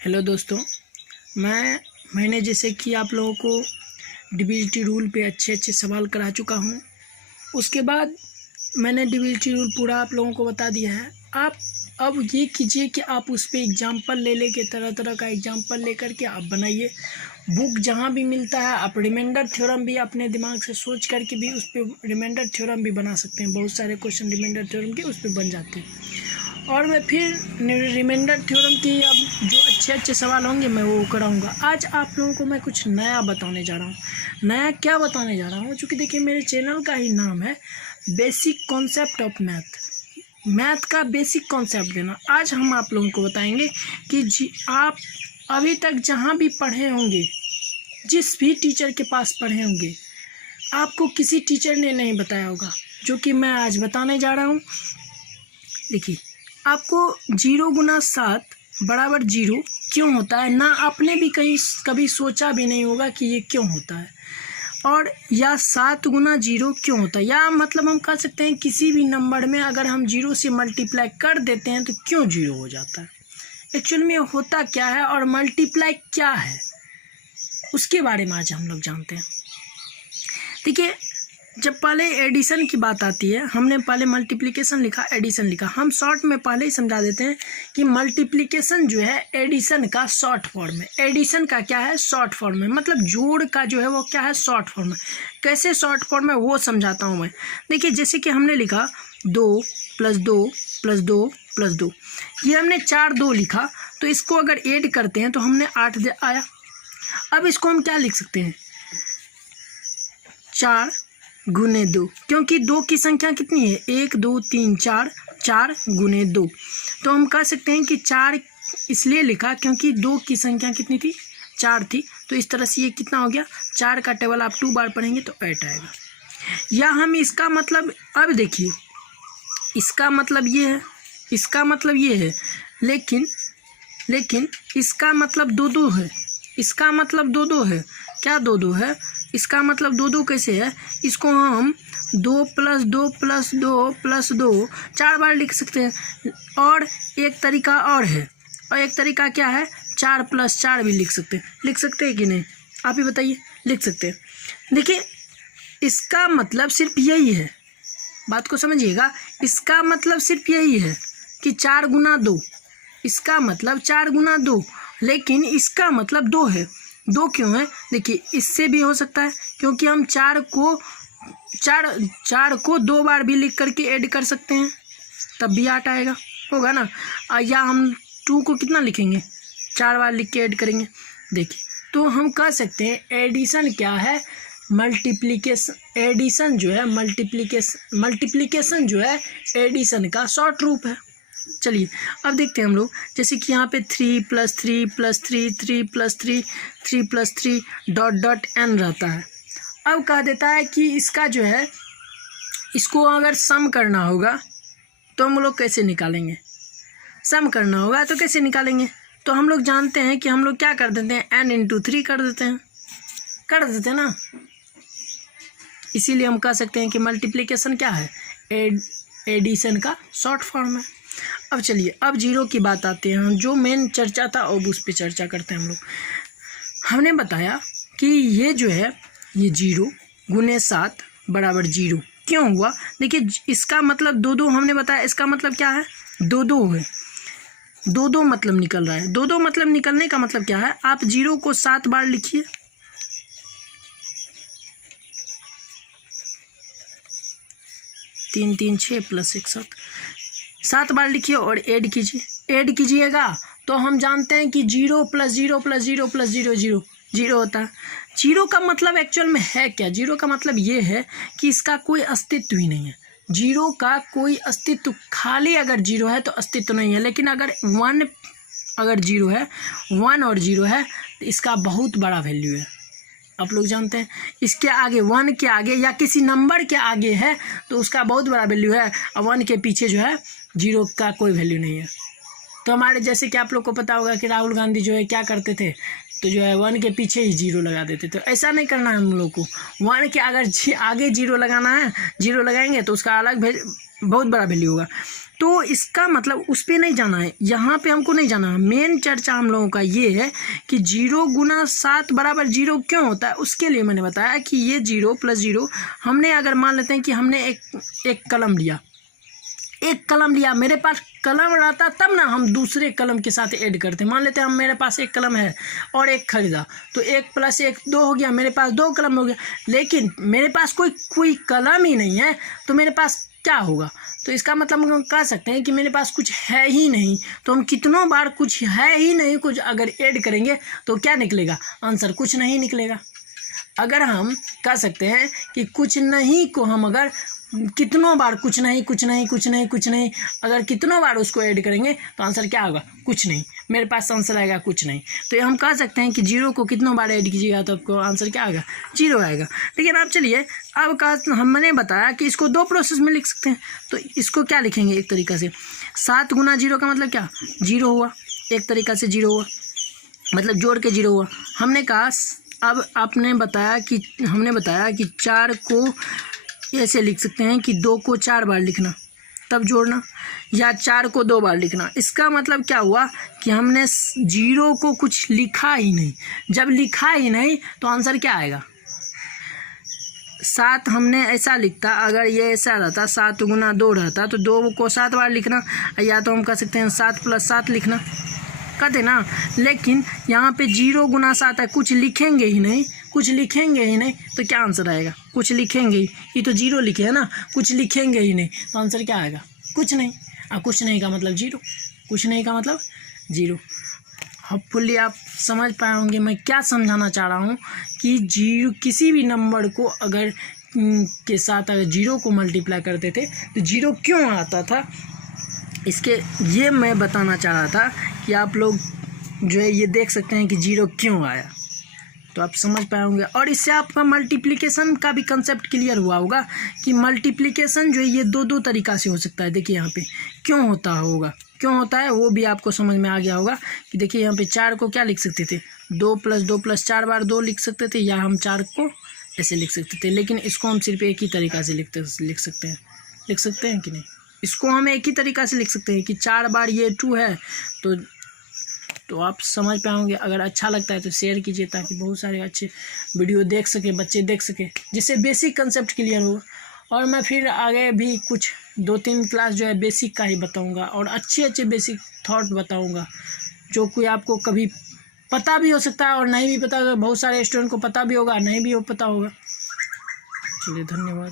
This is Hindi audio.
हेलो दोस्तों, मैंने जैसे कि आप लोगों को डिविजिटी रूल पे अच्छे सवाल करा चुका हूँ। उसके बाद मैंने डिविजिटी रूल पूरा आप लोगों को बता दिया है। आप अब ये कीजिए कि आप उस पर एग्जाम्पल ले तरह तरह का एग्जाम्पल लेकर के आप बनाइए। बुक जहाँ भी मिलता है आप रिमाइंडर थ्योरम भी अपने दिमाग से सोच करके भी उस पर रिमाइंडर थ्योरम भी बना सकते हैं। बहुत सारे क्वेश्चन रिमाइंडर थ्योरम के उस पर बन जाते हैं। और मैं फिर रिमाइंडर थ्योरम की अब जो अच्छे सवाल होंगे मैं वो कराऊंगा। आज आप लोगों को मैं कुछ नया बताने जा रहा हूँ। नया क्या बताने जा रहा हूँ, चूँकि देखिए मेरे चैनल का ही नाम है बेसिक कॉन्सेप्ट ऑफ मैथ का बेसिक कॉन्सेप्ट देना। आज हम आप लोगों को बताएंगे कि आप अभी तक जहाँ भी पढ़े होंगे, जिस भी टीचर के पास पढ़े होंगे, आपको किसी टीचर ने नहीं बताया होगा जो कि मैं आज बताने जा रहा हूँ। देखिए, आपको 0 गुना 7 बराबर 0 क्यों होता है, ना आपने भी कभी सोचा भी नहीं होगा कि ये क्यों होता है। और या 7 गुना 0 क्यों होता है, या मतलब हम कह सकते हैं किसी भी नंबर में अगर हम 0 से मल्टीप्लाई कर देते हैं तो क्यों 0 हो जाता है। एक्चुअल में होता क्या है और मल्टीप्लाई क्या है, उसके बारे में आज हम लोग जानते हैं। देखिए, जब पहले एडिशन की बात आती है, हमने पहले मल्टीप्लिकेशन लिखा, एडिशन लिखा। हम शॉर्ट में पहले ही समझा देते हैं कि मल्टीप्लिकेशन जो है एडिशन का शॉर्ट फॉर्म है। एडिशन का क्या है, शॉर्ट फॉर्म है, मतलब जोड़ का जो है वो क्या है, शॉर्ट फॉर्म है। कैसे शॉर्ट फॉर्म है वो समझाता हूँ मैं। देखिए, जैसे कि हमने लिखा 2 + 2 + 2 + 2, ये हमने 4 2 लिखा, तो इसको अगर ऐड करते हैं तो हमने 8 आया। अब इसको हम क्या लिख सकते हैं, 4 गुने 2, क्योंकि 2 की संख्या कितनी है, 1 2 3 4, 4 गुने 2। तो हम कह सकते हैं कि 4 इसलिए लिखा क्योंकि 2 की संख्या कितनी थी, 4 थी। तो इस तरह से ये कितना हो गया, 4 का टेबल आप 2 बार पढ़ेंगे तो 8 आएगा। या हम इसका मतलब, अब देखिए इसका मतलब ये है, इसका मतलब ये है, लेकिन इसका मतलब 2 2 है, इसका मतलब 2 2 है। क्या 2 2 है, इसका मतलब 2 2 कैसे है, इसको हम 2 + 2 + 2 + 2 4 बार लिख सकते हैं। और एक तरीका और है, और एक तरीका क्या है, 4 + 4 भी लिख सकते हैं कि नहीं, आप ही बताइए। लिख सकते हैं। देखिए, इसका मतलब सिर्फ यही है, बात को समझिएगा। इसका मतलब सिर्फ यही है कि 4 गुना 2, इसका मतलब 4 गुना 2, लेकिन इसका मतलब 2 है। 2 क्यों है, देखिए इससे भी हो सकता है, क्योंकि हम 4 को 2 बार भी लिख करके ऐड कर सकते हैं, तब भी 8 आएगा, होगा ना। या हम 2 को कितना लिखेंगे, 4 बार लिख के ऐड करेंगे। देखिए, तो हम कह सकते हैं एडिशन क्या है, मल्टीप्लिकेशन। एडिशन जो है मल्टीप्लिकेशन जो है एडिशन का शॉर्ट रूप है। चलिए अब देखते हैं हम लोग, जैसे कि यहाँ पे 3 + 3 + 3 3 + 3 3 + 3 ... n रहता है। अब कह देता है कि इसका जो है, इसको अगर सम करना होगा तो हम लोग कैसे निकालेंगे, सम करना होगा तो कैसे निकालेंगे। तो हम लोग जानते हैं कि हम लोग क्या कर देते हैं, n × 3 कर देते हैं ना। इसीलिए हम कह सकते हैं कि मल्टीप्लिकेशन क्या है, एडिशन का शॉर्ट फॉर्म है। अब चलिए, अब 0 की बात आते हैं। हम जो मेन चर्चा था अब उस पर चर्चा करते हैं हम लोग। हमने बताया कि ये जो है, ये 0 गुने 7 बराबर 0 क्यों हुआ। देखिए, इसका मतलब 2 2 हमने बताया, इसका मतलब क्या है, 2 2 है। 2 2 मतलब निकल रहा है। 2 2 मतलब निकलने का मतलब क्या है, आप 0 को 7 बार लिखिए, 3 3 6 + 1 7, 7 बार लिखिए और ऐड कीजिएगा तो हम जानते हैं कि 0 + 0 + 0 + 0 0 होता है। 0 का मतलब एक्चुअल में है क्या, 0 का मतलब ये है कि इसका कोई अस्तित्व ही नहीं है। 0 का कोई अस्तित्व, खाली अगर 0 है तो अस्तित्व नहीं है। लेकिन अगर 1 0 है, 1 और 0 है तो इसका बहुत बड़ा वैल्यू है। आप लोग जानते हैं, इसके आगे 1 के आगे या किसी नंबर के आगे है तो उसका बहुत बड़ा वैल्यू है, और 1 के पीछे जो है 0 का कोई वैल्यू नहीं है। तो हमारे जैसे कि आप लोग को पता होगा कि राहुल गांधी जो है क्या करते थे, तो जो है 1 के पीछे ही 0 लगा देते थे। तो ऐसा नहीं करना है हम लोग को। 1 के अगर आगे 0 लगाना है, 0 लगाएंगे तो उसका अलग बहुत बड़ा वैल्यू होगा। तो इसका मतलब उस पर नहीं जाना है, यहाँ पे हमको नहीं जाना है। मेन चर्चा हम लोगों का ये है कि 0 गुना 7 बराबर 0 क्यों होता है। उसके लिए मैंने बताया कि ये 0 + 0, हमने अगर मान लेते हैं कि हमने एक कलम लिया, मेरे पास कलम रहता तब ना हम दूसरे कलम के साथ ऐड करते। मान लेते हैं हम मेरे पास एक कलम है और एक खरीदा, तो 1 + 1 2 हो गया, मेरे पास 2 कलम हो गया। लेकिन मेरे पास कोई कलम ही नहीं है, तो मेरे पास क्या होगा। तो इसका मतलब हम कह सकते हैं कि मेरे पास कुछ है ही नहीं। तो हम कितनों बार कुछ है ही नहीं कुछ अगर ऐड करेंगे तो क्या निकलेगा, आंसर कुछ नहीं निकलेगा। अगर हम कह सकते हैं कि कुछ नहीं को हम अगर कितनों बार कुछ नहीं अगर कितनों बार उसको ऐड करेंगे तो आंसर क्या होगा, कुछ नहीं। मेरे पास आंसर आएगा कुछ नहीं। तो ये हम कह सकते हैं कि 0 को कितनों बार ऐड कीजिएगा तो आपको आंसर क्या आएगा, 0 आएगा। लेकिन आप चलिए अब हमने बताया कि इसको 2 प्रोसेस में लिख सकते हैं। तो इसको क्या लिखेंगे, एक तरीक़ा से 7 गुना 0 का मतलब क्या, 0 हुआ, एक तरीक़ा से 0 हुआ, मतलब जोड़ के 0 हुआ। हमने कहा अब हमने बताया कि 4 को ऐसे लिख सकते हैं कि 2 को 4 बार लिखना तब जोड़ना, या 4 को 2 बार लिखना। इसका मतलब क्या हुआ कि हमने 0 को कुछ लिखा ही नहीं। जब लिखा ही नहीं तो आंसर क्या आएगा, 7 हमने ऐसा लिखता, अगर ये ऐसा रहता 7 गुना 2 रहता तो 2 को 7 बार लिखना, या तो हम कह सकते हैं 7 + 7 लिखना, कहते ना। लेकिन यहाँ पे 0 गुना 7 है, कुछ लिखेंगे ही नहीं तो क्या आंसर आएगा, कुछ लिखेंगे ही, ये तो 0 लिखे है ना, कुछ लिखेंगे ही नहीं तो आंसर क्या आएगा, कुछ नहीं। और कुछ नहीं का मतलब 0, कुछ नहीं का मतलब 0। होपफुली आप समझ पाए होंगे मैं क्या समझाना चाह रहा हूँ कि 0 किसी भी नंबर को अगर के साथ अगर 0 को मल्टीप्लाई करते थे तो 0 क्यों आता था, इसके ये मैं बताना चाह रहा था कि आप लोग जो है ये देख सकते हैं कि 0 क्यों आया, तो आप समझ पाए होंगे। और इससे आपका मल्टीप्लिकेशन का भी कंसेप्ट क्लियर हुआ होगा कि मल्टीप्लिकेशन जो है ये 2 तरीक़ा से हो सकता है। देखिए यहाँ पे क्यों होता है वो भी आपको समझ में आ गया होगा कि देखिए यहाँ पे 4 को क्या लिख सकते थे, 2 + 2 + 4 बार 2 लिख सकते थे, या हम 4 को ऐसे लिख सकते थे। लेकिन इसको हम सिर्फ एक ही तरीक़ा से लिख सकते हैं कि नहीं, इसको हम एक ही तरीक़ा से लिख सकते हैं कि 4 बार ये 2 है। तो आप समझ पाएंगे। अगर अच्छा लगता है तो शेयर कीजिए ताकि बहुत सारे अच्छे वीडियो देख सके, बच्चे देख सके, जिससे बेसिक कंसेप्ट क्लियर हो। और मैं फिर आगे भी कुछ 2-3 क्लास जो है बेसिक का ही बताऊंगा और अच्छे बेसिक थॉट बताऊंगा, जो कोई आपको कभी पता भी हो सकता है और नहीं भी पता होगा। बहुत सारे स्टूडेंट को पता भी होगा, नहीं भी पता होगा। चलिए धन्यवाद।